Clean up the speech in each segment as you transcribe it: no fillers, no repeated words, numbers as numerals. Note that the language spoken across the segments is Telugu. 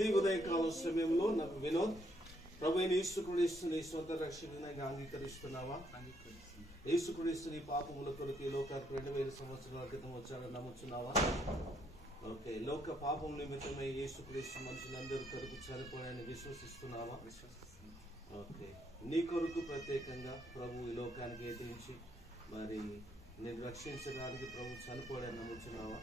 మంచిది. ఉదయకాల సమయంలో నాకు వినోద్ ప్రభు యేసుక్రీస్తు నీ సొంత రక్షకునిగా అంగీకరిస్తున్నావా? యేసుక్రీస్తు నీ పాపముల కొరకు ఈ లోకానికి 2000 సంవత్సరాల క్రితం వచ్చాడని నమ్ముతున్నావా? ఓకే. లోక పాపం నిమిత్తమై యేసుక్రీస్తు మనుషులందరి కొరకు చనిపోయాడని విశ్వసిస్తున్నావా? ఓకే. నీ కొరకు ప్రత్యేకంగా ప్రభు ఈ లోకానికి ఎదిరించి మరి నేను రక్షించడానికి ప్రభు చనిపోయాడని నమ్ముతున్నావా?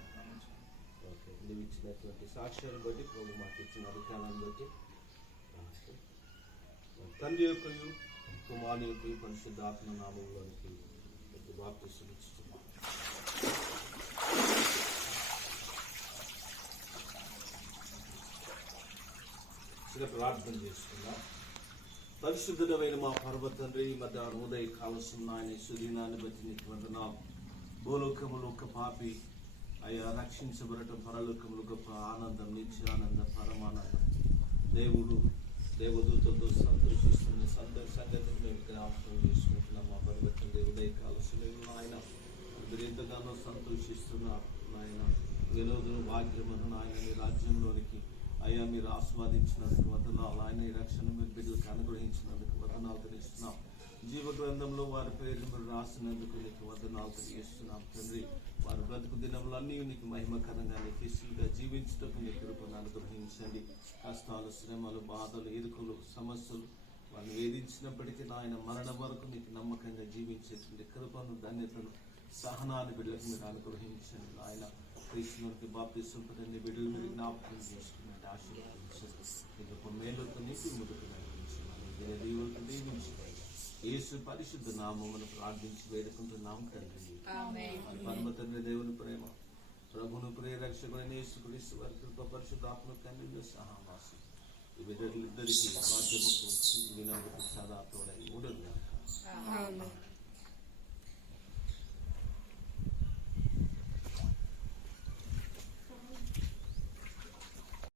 ఓకే. నువ్వు ఇచ్చినటువంటి సాక్ష్యాన్ని బట్టి ప్రభు మాకు ఇచ్చిన అధికారాన్ని బట్టి తండ్రి యొక్క కుమారుని యొక్క పరిశుద్ధాత్మ నామంలోనికి బాప్తిస్మం ఇస్తున్నాం. చిన్న ప్రార్థన చేసుకుందాం. పరిశుద్ధుడమైన మా పర్వ తండ్రి, ఈ మధ్యాహ్నం ఉదయ కావలసిన ఆయన సుదీనాన్ని బట్టి నీకు వందనాం. భూలోకములు ఒక పాపి అయ్యా రక్షించబడటం పరలోకములు గొప్ప ఆనందం, నిత్య ఆనందం, పరమానందం. దేవుడు దేవదూతలతో సంతోషిస్తున్న సంగతిని మేము జ్ఞాపకం చేసుకుంటున్నాం. మా పరివర్తన ఉదయ కాలశంలో ఆయన మీరు ఎంతగానో సంతోషిస్తున్నారు నాయన. వినోదును భాగ్యమను ఆయన మీ రాజ్యంలోనికి అయ్యా మీరు ఆస్వాదించినందుకు వందనాలు. ఆయన ఈ రక్షణ మీరు బిడ్డలకు అనుగ్రహించినందుకు వందనాలు తెలియజేస్తున్నాం. జీవ గ్రంథంలో వారి పేర్లు మీరు రాసినందుకు నీకు వందనాలు తెలియజేస్తున్నాం తండ్రి. వారి బ్రతుకు దినములన్నీ నీకు మహిమకరంగా నీకు ఇష్టంగా జీవించటకు నీ కృపను అనుగ్రహించండి. కష్టాలు, శ్రమలు, బాధలు, ఇరుకులు, సమస్యలు వారిని వేధించినప్పటికీ ఆయన మరణం వరకు నీకు నమ్మకంగా జీవించేటువంటి కృపను, ధన్యతను, సహనాన్ని బిడ్డలకు మీరు అనుగ్రహించండి. ఆయన కృష్ణుడికి బాప్తిసం పొందిన బిడ్డలు మీరు జ్ఞాపకం చేసుకున్నట్టు ఆశీర్వదించండి. మీకు మేలుకు నీకు ముందుకు నడిపించండి. దేవుడికి దీవించండి. యేసు పరిశుద్ధ నామమును ప్రార్థించి వేడుకుంటున్నాం తండ్రి. పరమ తండ్రి దేవుని ప్రేమ, ప్రభును ప్రియరక్షకుడైన యేసుక్రీస్తు వారి కృప, పరిశుద్ధాత్మ కన్నుల సహవాసం ఈ బిడ్డలిద్దరికీ బాధ్యతకు వినోదకు సదా తోడై ఉండును గాక.